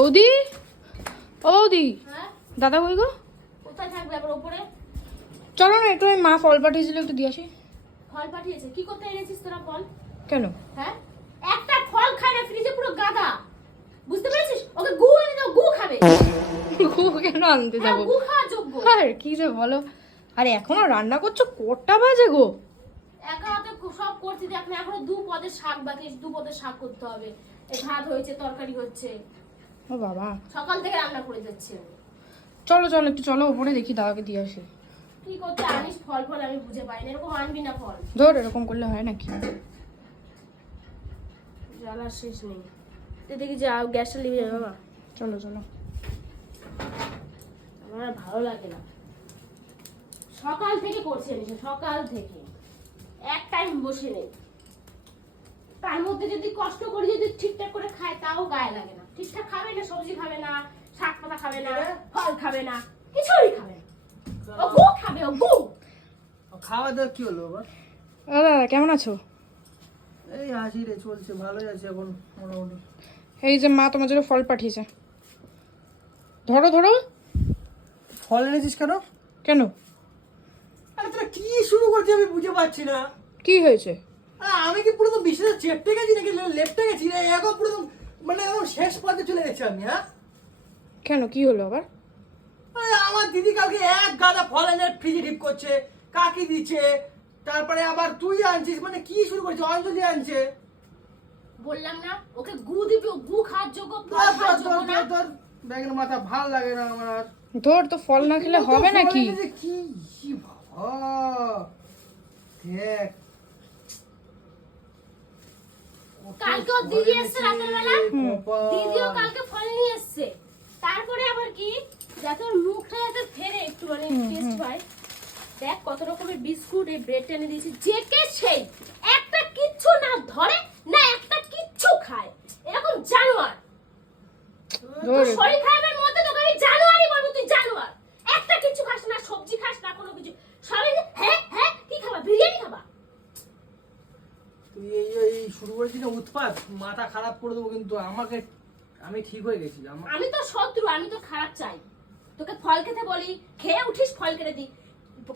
বৌদি, ও বৌদি, হ্যাঁ দাদা কই গো? কোথায় থাকবে আবার উপরে? চলো না একটু, মা ফল পাঠিয়েছিল, একটু দিয়ে আসি। ফল পাঠিয়েছে? কি করতে এনেছিস তোরা ফল? কেন? হ্যাঁ, একটা ফল খায় না, ফ্রিজে পুরো গাদা। বুঝতে পেরেছিস? ওকে গু এনে দাও, গু খাবে। গু কেন আনতে হ্যাঁ, যাবো? গু খাওয়ার যোগ্য। আর কি যে বলো, আরে এখনো রান্না করছো, কটা বাজে গো? একা হাতে সব করছি, দেখ না, এখনো 2 পদের শাক বাকি, 2 পদের শাক করতে হবে। এই ভাত হয়েছে, তরকারি হচ্ছে, ও বাবা, সকাল থেকে রান্না করে যাচ্ছে। চলো চলো একটু চলো উপরে, দেখি দাদাকে দিয়ে আসি। কি করতে আনিস ফল ফল আমি বুঝে পাই না, এরকম আনবি না ফল। ধর, এরকম করলে হয় নাকি? জ্বালার শেষ নেই। তুই দেখি যা, গ্যাসটা লিভে যাবে বাবা। চলো চলো। আমার আর ভালো লাগে না, সকাল থেকে করছি এনেছে, সকাল থেকে এক টাইম বসে নেই। তার মধ্যে যদি কষ্ট করি, যদি ঠিকঠাক করে খায়, তাও গায়ে লাগে না। ঠিকঠাক খাবে না, সবজি খাবে না, শাক পাতা খাবে না, ফল খাবে না, কিছুই খাবে না। ও গু খাবে, ও গু। খাওয়া দাওয়া কি হলো আবার? ও দাদা কেমন আছো? এই হাসি রে, চলছে, ভালোই আছে এখন মোটামুটি। এই যে মা তোমার জন্য ফল পাঠিয়েছে, ধরো ধরো। ফল এনেছিস কেন? কেন? আরে তোরা কি শুরু করছিস আমি বুঝে পাচ্ছি না। কি হয়েছে? আমি কি পুরো তো বিশেষ চেপটে গেছি নাকি লেফটে গেছি না, এখন পুরো মানে একদম শেষ পর্যায়ে চলে গেছি আমি। হ্যাঁ, কেন কি হলো আবার? আরে আমার দিদি কালকে এক গাদা ফল এনে ফ্রিজে ডিপ করছে, কাকি দিচ্ছে, তারপরে আবার তুই আনছিস, মানে কি শুরু করছিস? অঞ্জলি আনছে। বললাম না ওকে গু দিবি, ও গু খাওয়ার যোগ্য, ফল তোর খাওয়ার যোগ্য না। তোর ব্যাগের মাথা ভাল লাগে না আমার আর। ধর, তো ফল না খেলে হবে নাকি? কি কি বাবা, দেখ কালকে ওর দিদি এসছে রাতের বেলা, বাবা। দিদিও কালকে ফল নিয়ে এসছে। তারপরে আবার কি, যাতে ওর মুখটা যাতে ফেরে একটু, মানে টেস্ট হয়। দেখ কত রকমের বিস্কুট, এই ব্রেড এনে দিয়েছি, যে কে সেই একটা কিচ্ছু না ধরে না, একটা কিচ্ছু খায়, এরকম জানোয়ার। তোর শরীর খারাপের মধ্যে তোকে আমি জানোয়ারই বলবো, তুই জানোয়ার। একটা কিছু খাস না, সবজি খাস না, কোনো কিছু। সবাই হ্যাঁ হ্যাঁ, কি খাবা? বিরিয়ানি খাবা? তুই এই শুরু করেছিস না উৎপাত, মাথা খারাপ করে দেবো কিন্তু আমাকে। আমি ঠিক হয়ে গেছি। আমি তো শত্রু, আমি তো খারাপ চাই। তোকে ফল খেতে বলি, খেয়ে উঠিস, ফল কেটে দিই,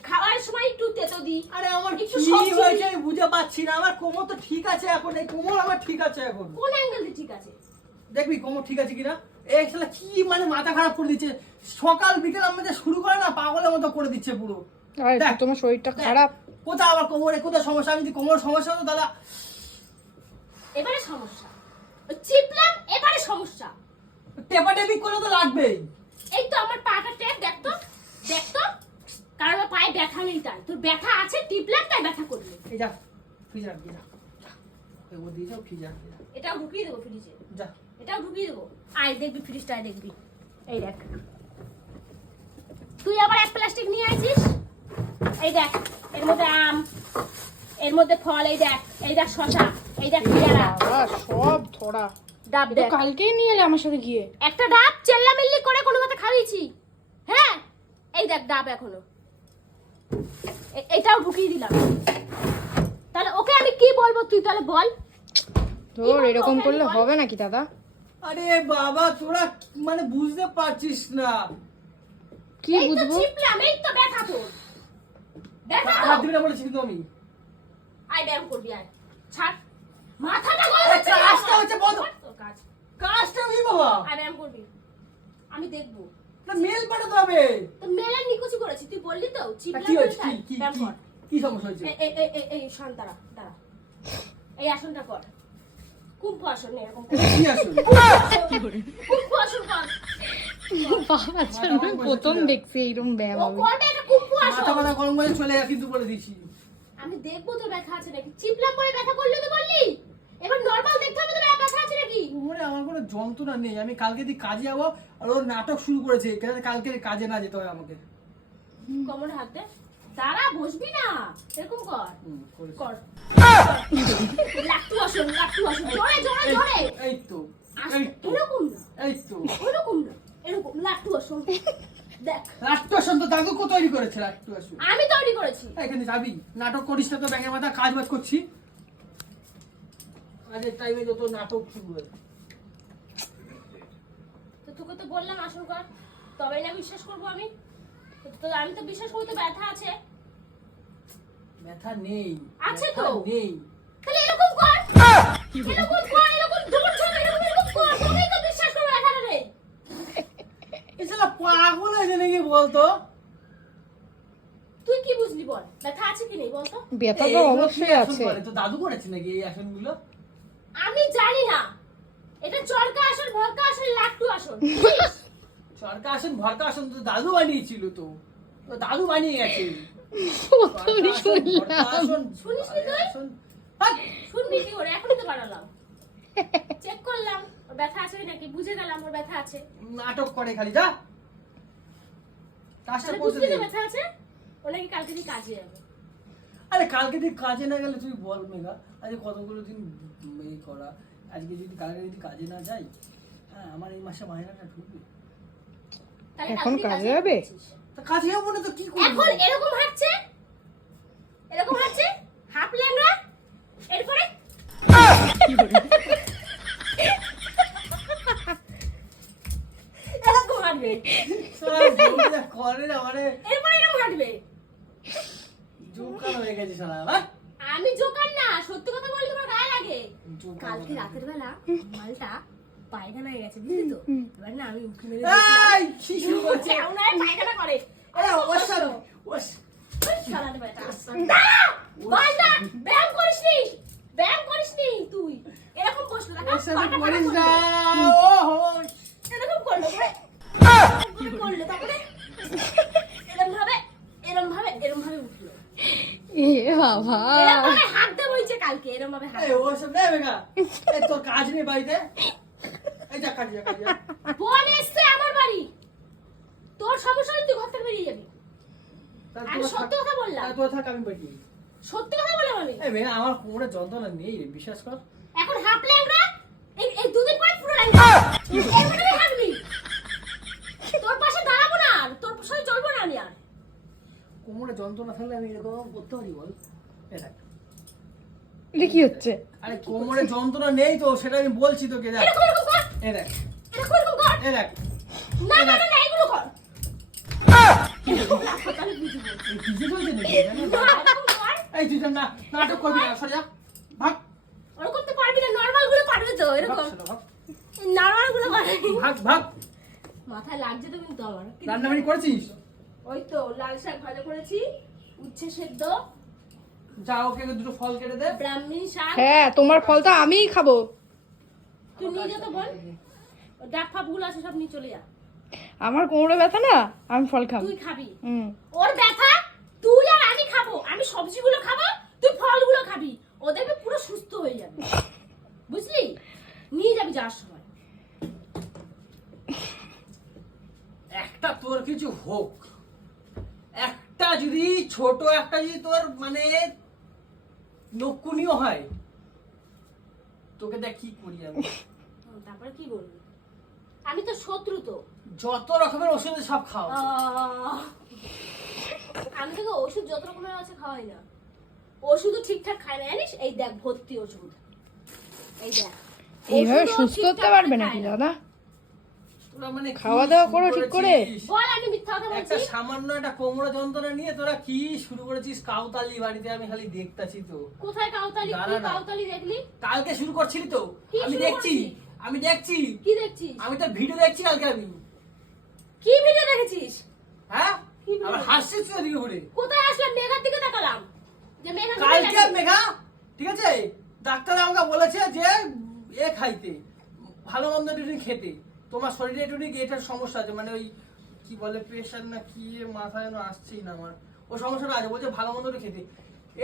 খাওয়ার সময় একটু তেতো দিই। আরে আমার একটু কি সবজি হয়েছে দিই। আমি বুঝে পাচ্ছি না। আমার কোমর তো ঠিক আছে এখন, এই কোমর আমার ঠিক আছে এখন। কোন অ্যাঙ্গেল দিয়ে ঠিক আছে? দেখবি কোমর ঠিক আছে কিনা। এই শালা কি মানে মাথা খারাপ করে দিচ্ছে, সকাল বিকেল আমাদের শুরু করে না, পাগলের মতো করে দিচ্ছে পুরো। আরে দেখ, তোমার শরীরটা দেখ, খারাপ। কোথায় আবার কোমরে কোথায় সমস্যা? আমি যদি কোমর সমস্যা হতো দাদা। এবারে সমস্যা ওই চিপলাম, এবারে সমস্যা। টেপা টেপি করলে তো লাগবেই। এই তো আমার পাটা টেপ, দেখ তো, দেখ তো, কারণ আমার পায়ে ব্যথা নেই, তাই তোর ব্যথা আছে, টিপলাম তাই ব্যথা করবে। এই যা, ফ্রিজ রাখবি না, ও দিয়ে যাও, ফ্রিজ রাখবি না, এটাও ঢুকিয়ে দেবো ফ্রিজে, যা। এটাও ঢুকিয়ে দেবো। আয় দেখবি ফ্রিজটায়, দেখবি। এই দেখ, তুই আবার এক প্লাস্টিক নিয়ে আসিস। এই দেখ, এর মধ্যে আম, এর মধ্যে ফল, এই দেখ, এই দেখ শসা, এই দেখ পেয়ারা, বাবা, সব ধরা। ডাব এটা দেখ, কালকেই নিয়ে এলে আমার সাথে গিয়ে। একটা ডাব চেল্লামিল্লি করে কোনো মতে খাইয়েছি। হ্যাঁ, এই দেখ ডাব এখনো, এটাও ঢুকিয়ে দিলাম। তাহলে ওকে আমি কি বলবো, তুই তাহলে বল। ধর, এরকম করলে হবে নাকি দাদা? আরে বাবা, তোরা মানে বুঝতে পারছিস না। কি এই তো বুঝবো? চিপলাম, এই তো ব্যথা তোর, ব্যথা হাত তো। দিবি না বলেছি কিন্তু আমি। আয় ব্যায়াম করবি, আয় ছাড় মাথাটা গরম আরে হচ্ছে। কাজটা হচ্ছে বন্ধ। তোর কাজ, কাজটা কি বাবা? আয় ব্যায়াম করবি, আমি দেখবো। না মেল পাঠাতে হবে। তো মেলে নিকুচি করেছি, তুই বললি তো তা চিপলাম কি হয়েছে? তাই, কি ব্যায়াম কর। কি সমস্যা হয়েছে? এই শান, দাঁড়া দাঁড়া, এই আসনটা কর, কুম্ভ আসন, এরকম কর। কি আসলে? কুম্ভ আসন কর। বাবা, আমি প্রথম দেখছি এইরকম ব্যায়াম ও হবে। করবে এটা কুম্ভ আসন। মাথা মাথা গরম করে চলে যা কিন্তু বলে দিছি। আমি দেখবো তোর ব্যথা আছে নাকি। চিপলাম করে ব্যথা করলি তো বললি, এবার নরমাল দেখতে হবে তোর ব্যথা আছে নাকি। কোমরে আমার কোনো যন্ত্রণা নেই। আমি কালকে দিয়ে কাজে যাবো, আর ওর নাটক শুরু করেছে কালকে কাজে না যেতে হয় আমাকে। কোমরে হাত দে, দাঁড়া, বসবি না, এরকম কর, করেছে। কর। লাট্টু আসন, লাট্টু আসন, জোরে জোরে জোরে। এই তো, আসন, এই তো, এরকম না, এই তো। ওরকম না, এরকম লাট্টু আসন। দেখ, রাষ্ট্রসন্ত দাদু কো তৈরি করেছে রাষ্ট্রসন্ত। আমি তৈরি করেছি। এখানে যাবি, নাটক করিস না তো, ব্যাঙের মাথা কাজ বাজ করছি। আজের টাইমে যত নাটক শুরু হয়। তোকে তো বললাম আসল কর, তবেই না বিশ্বাস করবো আমি। তো আমি তো বিশ্বাস করি তো ব্যথা আছে। ব্যথা নেই, আছে ব্যথা তো। নেই। তাহলে এরকম কর, এরকম কর, এরকম দৌড় এরকম কর, তবেই তো বিশ্বাস করবো ব্যথাটা নেই। এছাড়া পাগল হয়েছে নাকি বলতো? তুই কি বুঝলি বল, ব্যথা আছে কি নেই বলতো? ব্যথা তো এইগুলো কি অবশ্যই আসন আছে। করে? তো দাদু করেছে নাকি এই আসনগুলো? আমি জানি না, এটা চরকা আসন, ভরকা আসন, লাট্টু আসন। সরকার আসন ভরকা আসন তো দাদু বানিয়েছিল, তো তো দাদু বানিয়ে গেছে। প্রথমে শুনলাম। শুনিস নি তুই? শুনবি কি করে, এখনই তো বানালাম। চেক করলাম ওর ব্যথা আছে কি নাকি, বুঝে গেলাম ওর ব্যথা আছে। নাটক করে খালি, যা কাজটা তাহলে পৌঁছে বুঝলি দে। তো ব্যথা আছে, ও নাকি কালকে দিয়ে কাজে যাবে। আরে কালকে তুই কাজে না গেলে তুই বল মেঘা, আজকে কতগুলো দিন এই করা, আজকে যদি কালকে যদি কাজে না যাই, হ্যাঁ আমার এই মাসে মাইনাটা ঢুকবে। তাহলে এখন কালকে কাজে যাবে? যাচ্ছিস। তা কাজে যাবো না তো কি করবো? এখন এরকম হাঁটছে, এরকম হাঁটছে, হাফ ল্যাংড়া, এরপরে এরকম হাঁটবে, সারা বন্ধুরা করে না মানে এরপরে এরকম হাঁটবে। জোকার হয়ে গেছে সারা, হ্যাঁ? আমি জোকার না, সত্যি কথা বলি তোমার গায়ে লাগে। জোকার কালকে কথা। রাতের বেলা মালটা পায়খানা হয়ে গেছে, বুঝলি তো? এবার না আমি উঠে মেরে এই, কি শুরু করছে? পায়খানা করে। আরে ওর ওস শালাতে বেটা। দাঁড়া! বালটা! ব্যায়াম করিসনি! ব্যায়াম করিসনি তুই। এরকম বসলো, দেখা? ওর সাথে পাটা করিস ফাটা না। করলো। ওহো। এরকম করলো, করে। এরকম করলো, তারপরে এরম ভাবে উঠলো। এ বাবা, এরম ভাবে হাঁটতে বইছে কালকে, এরম ভাবে এই হাঁটতে। ওসব নেই মেঘা, এই তোর কাজ নেই বাড়িতে, এই যা কাজে যা। বোন এসছে আমার বাড়ি, তোর সমস্যা হলে তুই ঘর থেকে বেরিয়ে যাবি। তাহলে আমি তোর সত্যি কথা বললাম, তাহলে তোর থাক, আমি বেটি। সত্যি কথা বললাম আমি। এই মেঘা আমার কোমরে যন্ত্রণা নেই রে, বিশ্বাস কর। এখন হাফ ল্যাংড়া, এই দুদিন পর পুরো ল্যাংড়া। এরকমই হাঁটবি। তোর পাশে দাঁড়াবো না আর, তোর সাথে চলবো না আমি আর। কোমরে যন্ত্রণা থাকলে আমি এরকম করতে পারি বল? এই দেখ। এটা কি হচ্ছে? আরে কোমরে যন্ত্রণা নেই তো, সেটা আমি বলছি তোকে, দেখ। এরকম এরকম কর, এই দেখ, এরকম কর। এই দেখ। না না না, এগুলো কর। আমি বুঝবো। এই কিসে চলছে নাকি? জানো না, না? এরকম কর। এই তুই না নাটক করবি না, সরে যা, ভাগ। ওরকম তো পারবি না, নরমাল গুলো পারবে তো, ভাগ, এরকম সরে ভাগ। নরমাল গুলো পারবি। ভাগ ভাগ। মাথায় লাগছে তো কিন্তু আমার। রান্না বাড়ি করেছিস? ওই তো লাল শাক ভাজা করেছি, উচ্ছে সেদ্ধ, যা ওকে দুটো ফল কেটে দে। ব্রাহ্মী শাক। হ্যাঁ, তোমার ফলটা আমিই খাবো। তুই নিয়ে যা তো বল, ডাব ফাপ গুলো আছে সব নিয়ে চলে যা। আমার কোমরে ব্যথা না, আমি ফল খাবো। তুই খাবি, হুম। ওর ব্যথা তুই আর আমি খাবো। আমি সবজিগুলো খাবো, তুই ফলগুলো খাবি, ও দেখবি পুরো সুস্থ হয়ে যাবে, বুঝলি? নিয়ে যাবি যাওয়ার সময়। একটা তোর কিছু হোক, একটা যদি ছোট একটা যদি তোর মানে নকুনিও হয়, তোকে দেখ কি করি আমি। তারপরে কি বলবি? আমি তো শত্রু তো। যত রকমের ওষুধ সব খাও। আমি তোকে ওষুধ যত রকমের আছে খাওয়াই না, ওষুধও ঠিকঠাক খায় না, জানিস? এই দেখ ভর্তি ওষুধ, এই দেখ। এইভাবে ওষুধও সুস্থ হতে ঠিকঠাক পারবে করে নাকি খায় না। দাদা? তোরা মানে কি খাওয়া দাওয়া শুরু করো ঠিক করে। করেছিস? বল, আমি মিথ্যা কথা একটা বলছি? সামান্য একটা কোমরে যন্ত্রণা নিয়ে তোরা কি শুরু করেছিস? কাউতালি বাড়িতে আমি খালি দেখতাছি তো। কোথায় কাউতালি? দাঁড়া কি না। কাউতালি দেখলি? কালকে শুরু করছিলি তো, কি আমি শুরু দেখছি, করছিস? আমি দেখছি, কি দেখছিস? আমি তোর ভিডিও দেখছি কালকে আমি। কি ভিডিও দেখেছিস? হ্যাঁ, কি video? আবার হাসছিস তুই ওদিকে ঘুরে। কোথায় আসলাম? মেঘার দিকে তাকালাম, যে মেঘা কোথায় কালকে গেছে? মেঘা, ঠিক আছে, ডাক্তার আমাকে বলেছে যে এ খাইতে, ভালো মন্দ একটু খেতে। তোমার শরীরে একটু এটার সমস্যা আছে, মানে ওই কি বলে প্রেশার না কি মাথায় যেন আসছেই না আমার, ওই সমস্যাটা আছে, বলছে ভালো মন্দ একটু খেতে।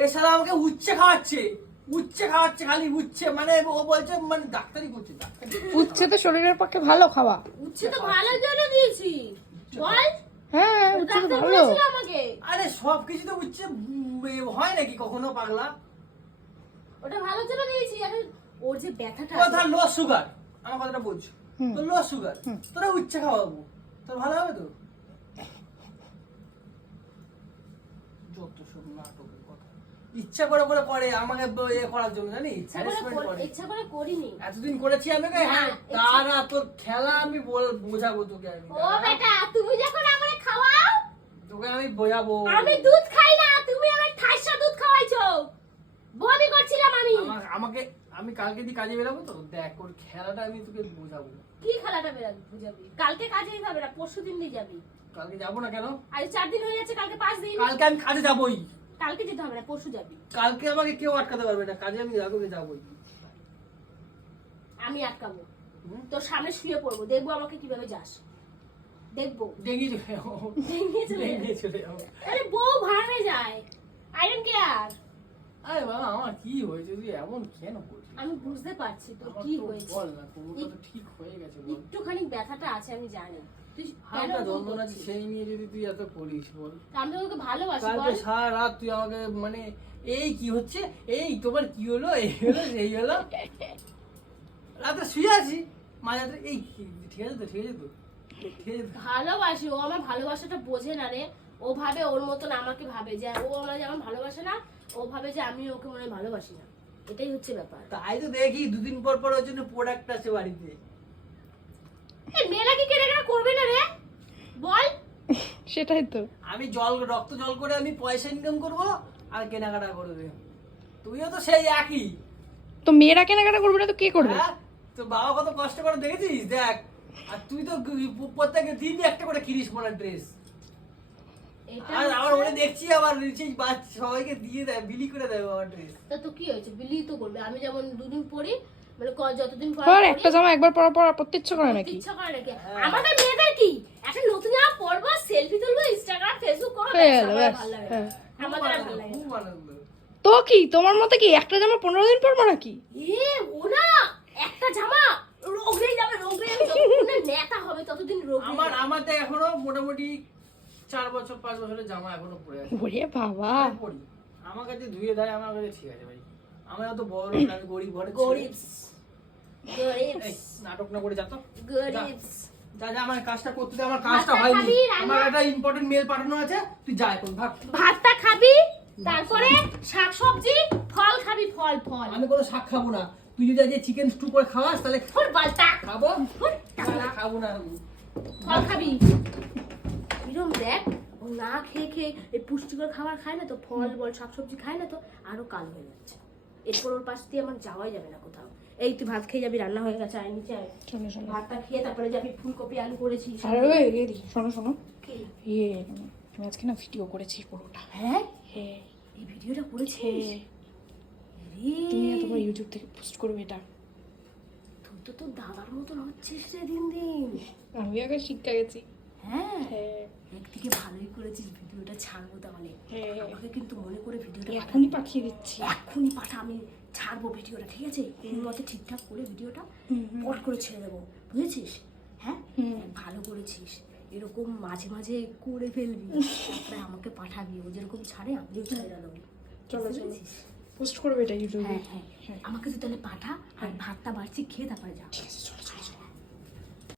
এছাড়া আমাকে উচ্ছে খাওয়াচ্ছে, উচ্ছে খাওয়াচ্ছে, খালি উচ্ছে, মানে ও বলছে মানে ডাক্তারি করছে, ডাক্তারি। উচ্ছে তো শরীরের পক্ষে ভালো খাওয়া। উচ্ছে তো ভালো জন্য দিয়েছি, বল। হ্যাঁ, উচ্ছে তো ডাক্তার ভালো। বলেছিল আমাকে। আরে সব কিছু তো উচ্ছে হয় নাকি কখনো পাগলা? ওটা ভালো জন্য দিয়েছি। এখন ওর যে ব্যথাটা ও ধর লো সুগার, আমার কথাটা বলছো, হুম। তো লো সুগার, তোরা উচ্ছে খাওয়াবো, তোর ভালো হবে তো? যত সব নাটকের কথা। ইচ্ছা করে করে আমাকে ইয়ে করার জন্য, জানিস, হ্যারাসমেন্ট করে। ইচ্ছা করে করিনি। এতদিন করেছি আমি ওকে, হ্যাঁ তারা তোর খেলা আমি বোঝাবো তোকে আমি। ও বেটা, তুমি যখন আমারে খাওয়াও তোকে আমি বোঝাবো। আমি দুধ খাই না, তুমি আমার ঠাইসা দুধ খাওয়াইছো। বমি করছিলাম আমি। আমাকে আমি কালকে দিয়ে কাজে বেরাবো তো, দেখ ওর খেলাটা আমি তোকে বোঝাবো। কি খেলাটা বেরাবি বুঝাবি? কালকে কাজে যাবে না, পরশুদিন দিয়ে যাবি। কালকে যাবো না কেন? আজ 4 দিন হয়ে যাচ্ছে, কালকে 5 দিন। কালকে আমি কাজে যাবোই। কালকে যেতে হবে না, পরশু যাবি। কালকে আমাকে কেউ আটকাতে পারবে না, কাজে আমি যাবোই। আমি আটকাবো, তোর সামনে শুয়ে পড়বো, দেখবো আমাকে কিভাবে যাস। দেখবো ডেঙ্গি চলে যাবো। ডেঙ্গি চলে যাবো। আরে বউ ভাড়া যায়, আই ডোন্ট কেয়ার। আরে বাবা, আমার কি হয়েছে, তুই এমন কেন করছিস? আমি বুঝতে পারছি তোর আমার কি তো হয়েছে। বল না, কোমরটা তো ঠিক হয়ে গেছে, বল। একটুখানি ব্যথাটা আছে আমি জানি, তুই কেন হালকা এরকম যন্ত্রণা আছে, করছিস? সেই নিয়ে যদি তুই এত করিস, বল। আমি তোকে ভালোবাসি কালকে বল। সারা রাত তুই আমাকে মানে এই কি হচ্ছে, এই তোমার কি হলো, এই হলো সেই হলো, রাতে শুয়ে আছি মাঝে এই ঠিক আছে তো, ঠিক আছে তো, ঠিক আছে তো। ভালোবাসি, ও আমার ভালোবাসাটা বোঝে না রে। ও ভাবে ওর মতন আমাকে ভাবে, যে ও আমার যেমন ভালোবাসে না, ও ভাবে যে আমি ওকে মনে হয় ভালোবাসি না। এটাই হচ্ছে ব্যাপার। তাই তো দেখি দুদিন পর পর ওর জন্য প্রোডাক্ট আছে বাড়িতে। এই মেয়েরা কি কেনাকাটা করবে না রে, বল? সেটাই তো। আমি রক্ত জল করে আমি পয়সা ইনকাম করবো আর কেনাকাটা করবে। তুইও তো সেই একই। তো মেয়েরা কেনাকাটা করবে না তো কে করবে? হ্যাঁ? তোর বাবা কত কষ্ট করে দেখেছিস, দেখ। আর তুই তো প্রত্যেক দিনই একটা করে কিনিস মনে ড্রেস। এটা আর আমার ওরে দেখছি আবার সেই সবাইকে দিয়ে দেয়, বিলি করে দেয় বাবা ড্রেস। তা তো কি হয়েছে, বিলি তো করবে। আমি যেমন দুদিন পরি, মানে যতদিন পর পর একটা জামা একবার পরা পড়তে ইচ্ছে করে নাকি? ইচ্ছা করে নাকি? আমাদের মেয়েদের কি একটা নতুন জামা পরবো, সেলফি তুলবো, ইনস্টাগ্রাম ফেসবুক করবো, হয়ে ব্যাস, গেল, আমার ব্যাস, ভালো লাগে না। হ্যাঁ। আমাদের আর ভালো লাগে না। খুব আনন্দ। তো কি তোমার মতে কি একটা জামা 15 দিন পরবো নাকি? এ ও না, একটা জামা রোগড়েই যাবে, রোগড়ে আমি যতক্ষণ না নেতা হবে ততদিন রোগড়ে যাবে। আমারটা এখনো মোটামুটি 4 বছর 5 বছরের জামা এখনো পরে আছে। ওরে বাবা, আমি পরি। আমার কাছে ধুয়ে দেয়, আমার কাছে ঠিক আছে ভাই। আমি অত বড় লোক না, আমি গরিব ঘরে ছেলে। গরিবস এই, নাটক না করে যা তো। গরিবস। যা যা, আমার কাজটা করতে দে, আমার কাজটা ভাতটা হয়নি। খাবি, রান্না- আমার একটা ইম্পর্টেন্ট মেল পাঠানো আছে, তুই যা এখন ভাগ। ভাতটা খাবি, তারপরে শাকসবজি, ফল খাবি, ফল ফল। আমি কোনো শাক খাবো না। তুই যদি আজকে চিকেন স্টু করে খাওয়াস তাহলে ফুল বালটা খাবো, ফুল তাহলে খাবো না। ফল খাবি। এরকম দেখ, ও না খেয়ে খেয়ে এই পুষ্টিকর খাবার খায় না তো, ফল বল শাকসবজি খায় না তো, আরো কালো হয়ে যাচ্ছে। এরপর ওর পাশ দিয়ে আমার যাওয়াই যাবে না কোথাও। এই তুই ভাত খেয়ে যাবি, রান্না হয়ে গেছে, আয় নিচে আয়। শোনো শোনো, ভাতটা খেয়ে তারপরে যাবি, ফুলকপি আলু করেছি। আরে শোনো শোনো, কি? ইয়ে আমি আজকে না ভিডিও করেছি পুরোটা। হ্যাঁ, হ্যাঁ এই ভিডিওটা করেছিস? হ্যাঁ, তুমি না তোমার ইউটিউব থেকে পোস্ট করবে এটা। তুই তো তোর দাদার মতন হচ্ছিস রে দিন দিন। আমি আগে শিক্ষা গেছি। হ্যাঁ, হ্যাঁ একদিকে ভালোই করেছিস, ভিডিওটা ছাড়বো তাহলে। হ্যাঁ, আমাকে কিন্তু মনে করে ভিডিওটা এখনই পাঠিয়ে দিচ্ছি। এখনই পাঠা, আমি ছাড়বো ভিডিওটা, ঠিক আছে? কোন মতে ঠিকঠাক করে ভিডিওটা পট করে ছেড়ে দেবো, বুঝেছিস? হ্যাঁ, ভালো করেছিস। এরকম মাঝে মাঝে করে ফেলবি, তারপরে আমাকে পাঠাবি। ও যেরকম ছাড়ে আমিও ছেড়ে দেবো। চলো চলো, বুঝেছিস? পোস্ট করবে এটা ইউটিউবে। হ্যাঁ হ্যাঁ, আমাকে তুই তাহলে পাঠা, আর ভাতটা বাড়ছি খেয়ে তারপরে যা। ঠিক আছে, চলো চলো চলো।